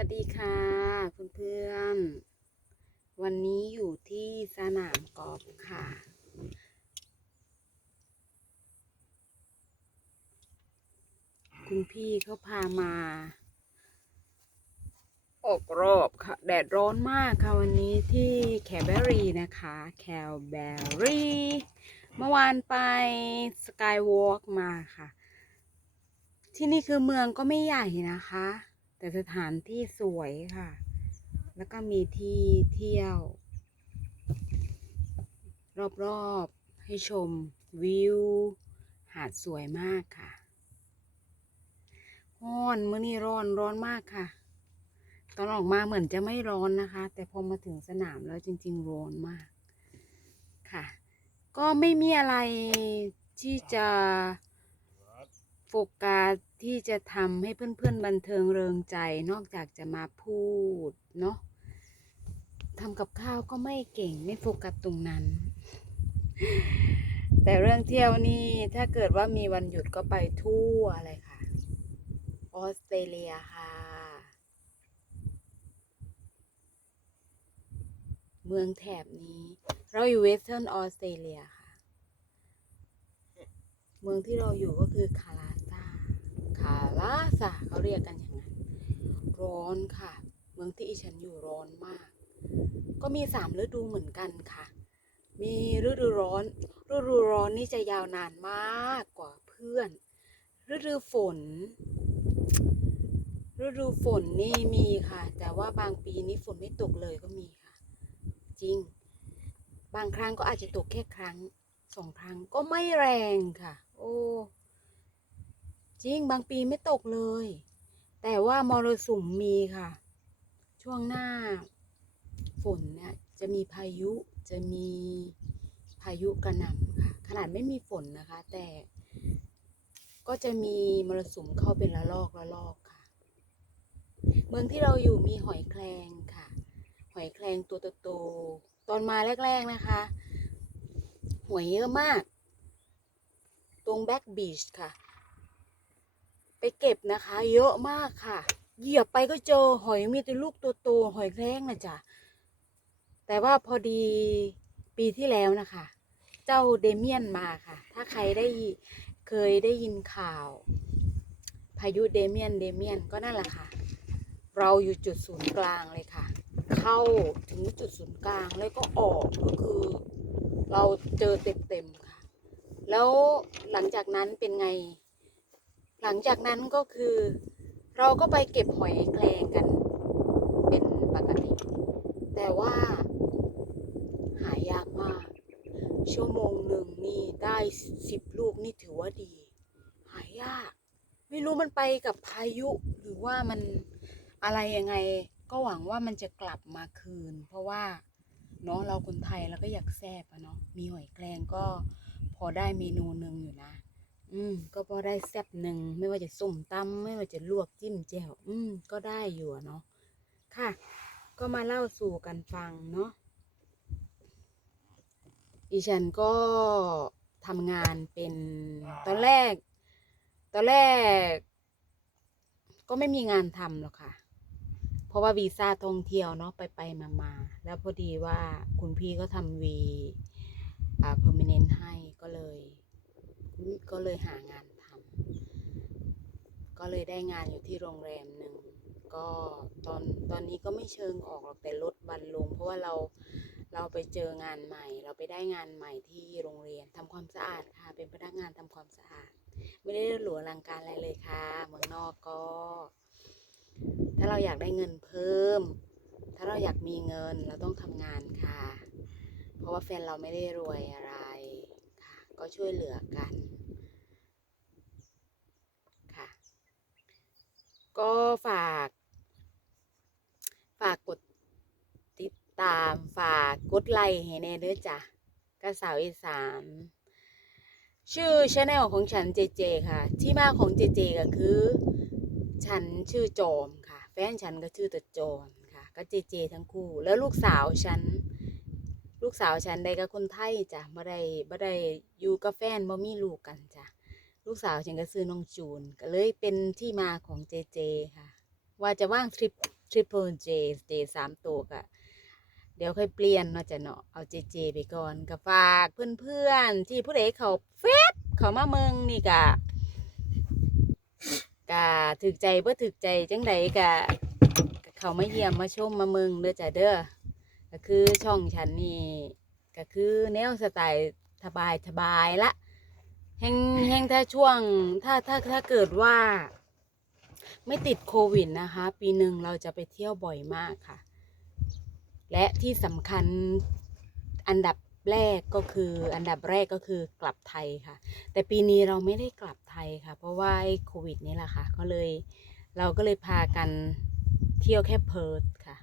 วัสดีค่ะเพื่อนๆวันนี้อยู่ที่สนามกอล์ฟค่ะ คุณพี่เขาพามา ออกรอบค่ะ แดดร้อนมากค่ะ วันนี้ที่แคลเบอรี่นะคะ แคลเบอรี่เมื่อวานไปสกายวอล์กมาค่ะ ที่นี่คือเมืองก็ไม่ใหญ่นะคะ แต่สถานที่สวยค่ะ แล้วก็มีที่เที่ยว รอบๆให้ชมวิว หาดสวยมากค่ะร้อนเมื่อนี้ร้อนร้อนมากค่ะ ตอนออกมาเหมือนจะไม่ร้อนนะคะ แต่พอมาถึงสนามแล้วจริง ๆ ร้อนมากค่ะ ก็ไม่มีอะไรที่จะโฟกัส ที่จะทำให้เพื่อนๆบันเทิงเริงใจ นอกจากจะมาพูดเนาะทำกับข้าวก็ไม่เก่งไม่โฟกัสตรงนั้น แต่เรื่องเที่ยวนี่ถ้าเกิดว่ามีวันหยุดก็ไปทั่วเลยค่ะ ออสเตรเลียค่ะ เมืองแถบนี้ เราอยู่เวสเทิร์นออสเตรเลียค่ะ เมืองที่เราอยู่ก็คือคาลาซา คาลาซาเขาเรียกกันอย่างนั้น ร้อนค่ะ เมืองที่อีฉันอยู่ร้อนมาก ก็มีสามฤดูเหมือนกันค่ะ มีฤดูร้อน ฤดูร้อนนี่จะยาวนานมากกว่าเพื่อน ฤดูฝน ฤดูฝนนี่มีค่ะ แต่ว่าบางปีนี้ฝนไม่ตกเลยก็มีค่ะ จริง บางครั้งก็อาจจะตกแค่ครั้งสองครั้งก็ไม่แรงค่ะ โอ้ จริงบางปีไม่ตกเลย แต่ว่ามรสุมมีค่ะ ช่วงหน้าฝนเนี่ยจะมีพายุจะมีพายุกระหน่ำค่ะ ขนาดไม่มีฝนนะคะ แต่ก็จะมีมรสุมเข้าเป็นละลอกละลอกค่ะ เมืองที่เราอยู่มีหอยแครงค่ะ หอยแครงตัวโตๆตอนมาแรก ๆนะคะ หวยเยอะมาก ตรงแบ็กบีชค่ะ ไปเก็บนะคะ เยอะมากค่ะ เหยียบไปก็เจอหอยมีแต่ลูกตัวโตหอยแครงนะจ๊ะแต่ว่าพอดีปีที่แล้วนะคะ เจ้าเดเมียนมาค่ะ ถ้าใครได้เคยได้ยินข่าว พายุเดเมียนเดเมียนก็นั่นแหละค่ะ เราอยู่จุดศูนย์กลางเลยค่ะ เข้าถึงจุดศูนย์กลางแล้วก็ออกก็คือ เราเจอเต็มๆค่ะ แล้วหลังจากนั้นเป็นไง หลังจากนั้นก็คือ เราก็ไปเก็บหอยแครงกัน เป็นปกติ แต่ว่า หายากมาก ชั่วโมงหนึ่งนี่ได้สิบลูกนี่ถือว่าดี หายาก ไม่รู้มันไปกับพายุหรือว่ามันอะไรยังไง ก็หวังว่ามันจะกลับมาคืน เพราะว่าเนาะเราคนไทยเราก็อยากแซ่บอะเนาะมีหอยแครงก็พอได้เมนูหนึ่งอยู่นะ อืม ก็พอได้แซ่บหนึ่งไม่ว่าจะส้มตำไม่ว่าจะลวกจิ้มแจ่วอืม ก็ได้อยู่เนาะค่ะ ก็มาเล่าสู่กันฟังเนาะอีฉันก็ทำงานเป็นตอนแรก ตอนแรก ก็ไม่มีงานทำหรอกค่ะ เพราะว่าวีซ่าท่องเที่ยวเนาะไปไปมามาแล้วพอดีว่าคุณพี่ก็ทำวีอ่า permanent ให้ก็เลย ก็เลยหางานทำก็เลยได้งานอยู่ที่โรงแรมหนึ่งก็ตอนตอนนี้ก็ไม่เชิงออกหรอกแต่ลดวันลง เพราะว่าเราเราไปเจองานใหม่ เราไปได้งานใหม่ที่โรงเรียนทำความสะอาดค่ะ เป็นพนักงานทำความสะอาด ไม่ได้หรูอลังการอะไรเลยค่ะเมืองนอกก็ ถ้าเราอยากได้เงินเพิ่ม ถ้าเราอยากมีเงินเราต้องทำงานค่ะ เพราะว่าแฟนเราไม่ได้รวยอะไรค่ะ ก็ช่วยเหลือกันค่ะ ก็ฝาก ฝากกดติดตามฝากก ดไลค์ให้แน่เด้อจ้ะกระสาวอีสานชื่อชาแนลของฉันเจเจค่ะ ที่มาของเจเจก็คือ ฉันชื่อจอมค่ะ แฟนฉันก็ชื่อตะจอมค่ะ ก็เจเจทั้งคู่ แล้วลูกสาวฉัน ลูกสาวฉันได้กับคนไทยจ้ะบ่ได้บ่ได้อยู่กับแฟนบ่มีลูกกันจ้ะลูกสาวฉันก็ซื้อน้องจูน ก็เลยเป็นที่มาของเจเจค่ะ ว่าจะว่างทริป Triple J J สามตัวกะ เดี๋ยวค่อยเปลี่ยนเนาะจ้ะเนาะเอา JJ ไปก่อนก็ฝากเพื่อนๆที่ผู้ใดเขาเฟซเขามาเมืองนี่กะกะถึกใจบ่ถึกใจจังใดกะเขามาเยี่ยมมาชมมาเมืองเด้อจ้ะเด้อก็คือช่องฉันนี่ก็คือแนวสไตล์สบายสบายละแห่งแห่งถ้าช่วงถ้าถ้าถ้าเกิดว่า ไม่ติดโควิดนะคะ ปีหนึ่งเราจะไปเที่ยวบ่อยมากค่ะ และที่สำคัญอันดับแรกก็คืออันดับแรกก็คือกลับไทยค่ะ แต่ปีนี้เราไม่ได้กลับไทยค่ะ เพราะว่าไอ้โควิดนี่แหละค่ะก็เลยเราก็เลยพากันเที่ยวแค่เพิร์ทค่ะ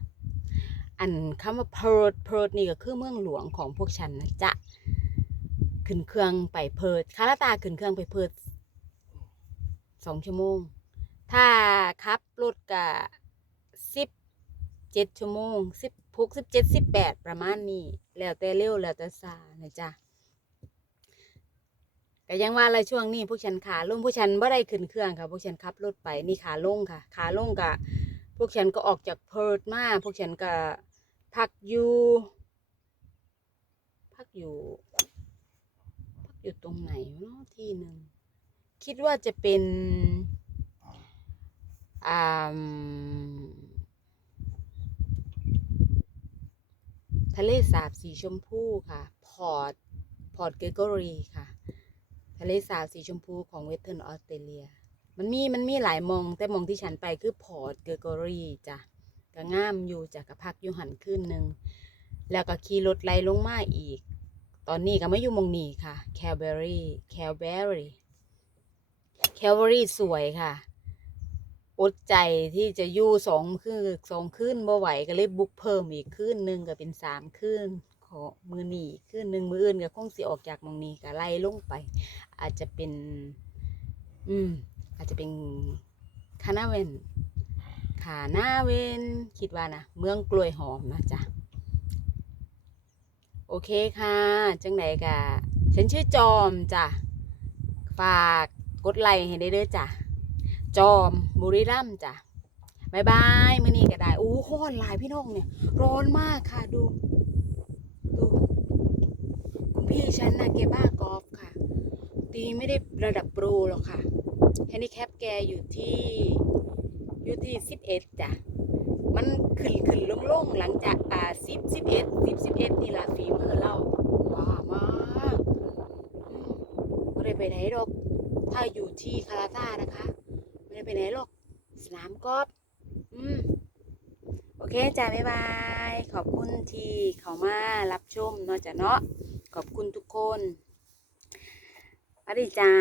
อันคำว่าเพิร์ทเพิร์ทนี่ก็คือเมืองหลวงของพวกฉันนะจ๊ะขึ้นเครื่องไปเพิร์ทคาราตาขึ้นเครื่องไปเพิร์ทสองชั่วโมง ถ้าขับรถกะสิบเจ็ดชั่วโมงสิบ หกสิบเจ็ดสิบแปดประมาณนี้ แล้วแต่เร็วแล้วแต่ซานะจ๊ะก็ยังว่าอะไรช่วงนี้พวกฉันขาลงพวกฉันบ่ได้ขึ้นเครื่องค่ะพวกฉันขับรถไปนี่ขาลงค่ะ ขาลงกะพวกฉันก็ออกจากเพิร์ทมาพวกฉันก็พักอยู่พักอยู่ พักอยู่ตรงไหนเนาะที่หนึ่งคิดว่าจะเป็นอ่า ทะเลสาบสีชมพูค่ะ พอร์ต พอร์ตเกเกอรีค่ะ ทะเลสาบสีชมพูของเวสเทิร์นออสเตรเลีย มันมี มันมีหลายมอง แต่มองที่ฉันไปคือพอร์ตเกเกอรีจ้ะก็งามอยู่จ้ะกับพักยูหันขึ้นหนึ่ง แล้วก็ขี่รถไล่ลงมาอีก ตอนนี้ก็ไม่อยู่มองนี้ค่ะ แคลเบอรี่ แคลเบอรี่ แคลเบอรี่สวยค่ะ อดใจที่จะอยู่สองคืนสองคืนบ่ไหวก็เลยบุกเพิ่มอีกคืนหนึ่งก็เป็นสามคืนขอมือหนีคืนหนึ่งมืออื่นก็คงสิออกจากมองนี้ก็ไล่ลงไป อาจจะเป็น อืม อาจจะเป็นคานาเวนขาหน้าเวนคิดว่านะเมืองกล้วยหอมนะจ๊ะโอเคค่ะ จังไหนกะฉันชื่อจอมจ้ะฝากกดไลค์ให้ได้เด้อจ้ะ จอมบุรีรัมย์จ้ะบายบายมื้อนี้ก็ได้อู้ร้อนหลายพี่น้องเนี่ย ร้อนมากค่ะดู ดู คุณพี่ฉันนะเกบ้ากอล์ฟค่ะ ตีไม่ได้ระดับโปรหรอกค่ะแฮนดิแคปแกอยู่ที่อยู่ที่สิบเอ็ดจ้ะมันขึ้นขึ้นลงลงหลังจากอ่าสิบสิบเอ็ดสิบสิบเอ็ดนี่ละฝีมือเราว้ามากไม่ได้ไปไหนหรอก ถ้าอยู่ที่คาราต้านะคะ ไปไหนหรอกสนามกอล์ฟอืม โอเคจ้าบ๊ายบาย ขอบคุณที่เขามารับชมเนาะจ้ะเนาะ ขอบคุณทุกคนสวัสดีจ้า